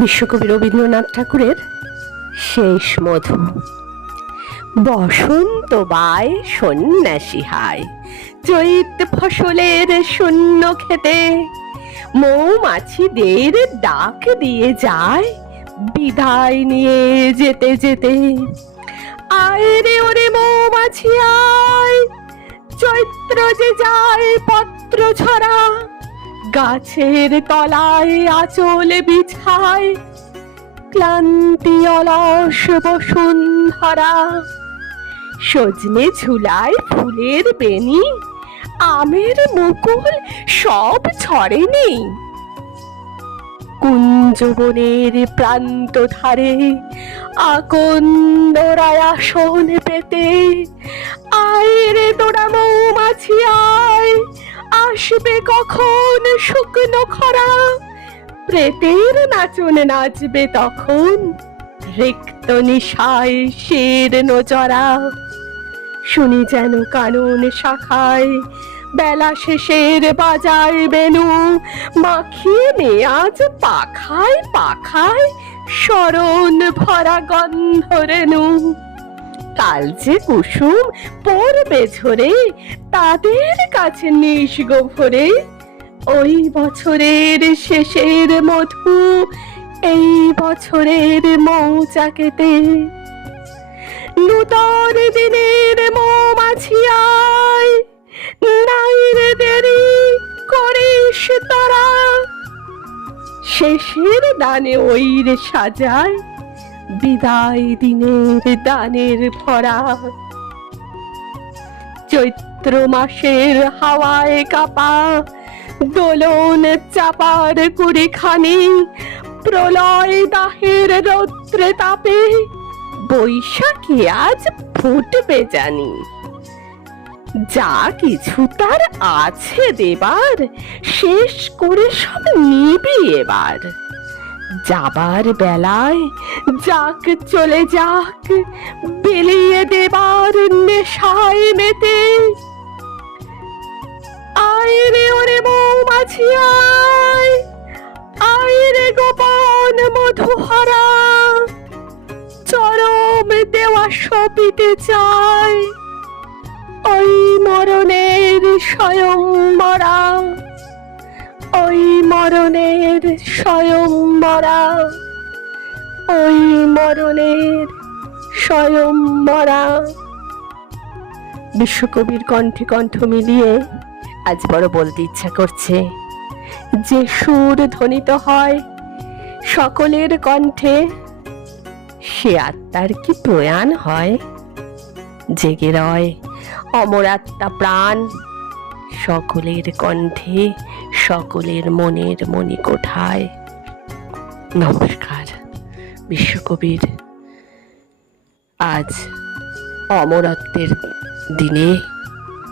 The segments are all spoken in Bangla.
বিশ্বকবি রবীন্দ্রনাথ ঠাকুরের শেষ মধু। বসন্ত বায় সন্ন্যাসী হায়, চৈত ফসলের শূন্য খেতে মৌমাছিদের ডাক দিয়ে যায়, বিদায় নিয়ে যেতে যেতে। আয় রে ওরে মৌমাছি আয়, চৈত্র যে যায় পত্র ছড়া। গাছের তলায় আঁচল বিছায়, ক্লান্তি অলস বসুন্ধরা। সজনে ঝুলায় ফুলের বেনি আমের মুকুল সব ছড়ে নেই। কুঞ্জবনের প্রান্ত ধারে আকন্দরায় আসন পেতে আয় রে তোরা আয় আসবে কখন শুকনো খরা? প্রেতের নাচন নাচবে তখন। রিক্ত নিশায় শের নজরা শুনি যেন কানুন শাখায়, বেলা শেষের বাজায় বেনু। মাখিয়ে নেয়াজ পাখায় পাখায় স্মরণ ভরা গন্ধ রেণু। কাল যে কুসুম পড়বে ঝরে, তাদের কাছে নিষ্গ ভরে ওই বছরের শেষের মধু, এই বছরের মৌচাকেতে নূতন দিনের মৌমাছি আয় নাই রে দেরি করিস তোরা। শেষের দানে ওই রে সাজায় বিদায় দিনের দানের ভরা। চৈত্র মাসের হাওয়ায় কাপা, দোলন চাপার কুড়িখানি, প্রলয় দাহের রৌদ্রে তাপে, বৈশাখী আজ ফুটবে জানি। যা কিছু তার আছে দেবার, শেষ করে সব নিবি এবার। যাবার বেলায় যাক, চলে যাক, বিলিয়ে দেবার নেশায় মেতে। আয় রে ওরে মৌমাছি, আয়। রে গোপন মধুহরা। চরম দেওয়া সপিতে চায় ওই মরণের স্বয়ং মরা মরণের স্বয়ং মরা। ওই মরণের স্বয়ং মরা। বিশ্বকবির কণ্ঠে কণ্ঠ মিলিয়ে আজ বড় বলতে ইচ্ছা করছে, যে সুর ধ্বনিত হয় সকলের কণ্ঠে, সে আত্মার কি প্রয়াণ হয়? জেগে রয় অমর আত্মা প্রাণ। সকলের কণ্ঠে, সকলের মনের মনে কোঠায় নমস্কার, বিশ্বকবির। আজ অমরত্বের দিনে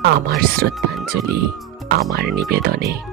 আমার শ্রদ্ধাঞ্জলি, আমার নিবেদনে।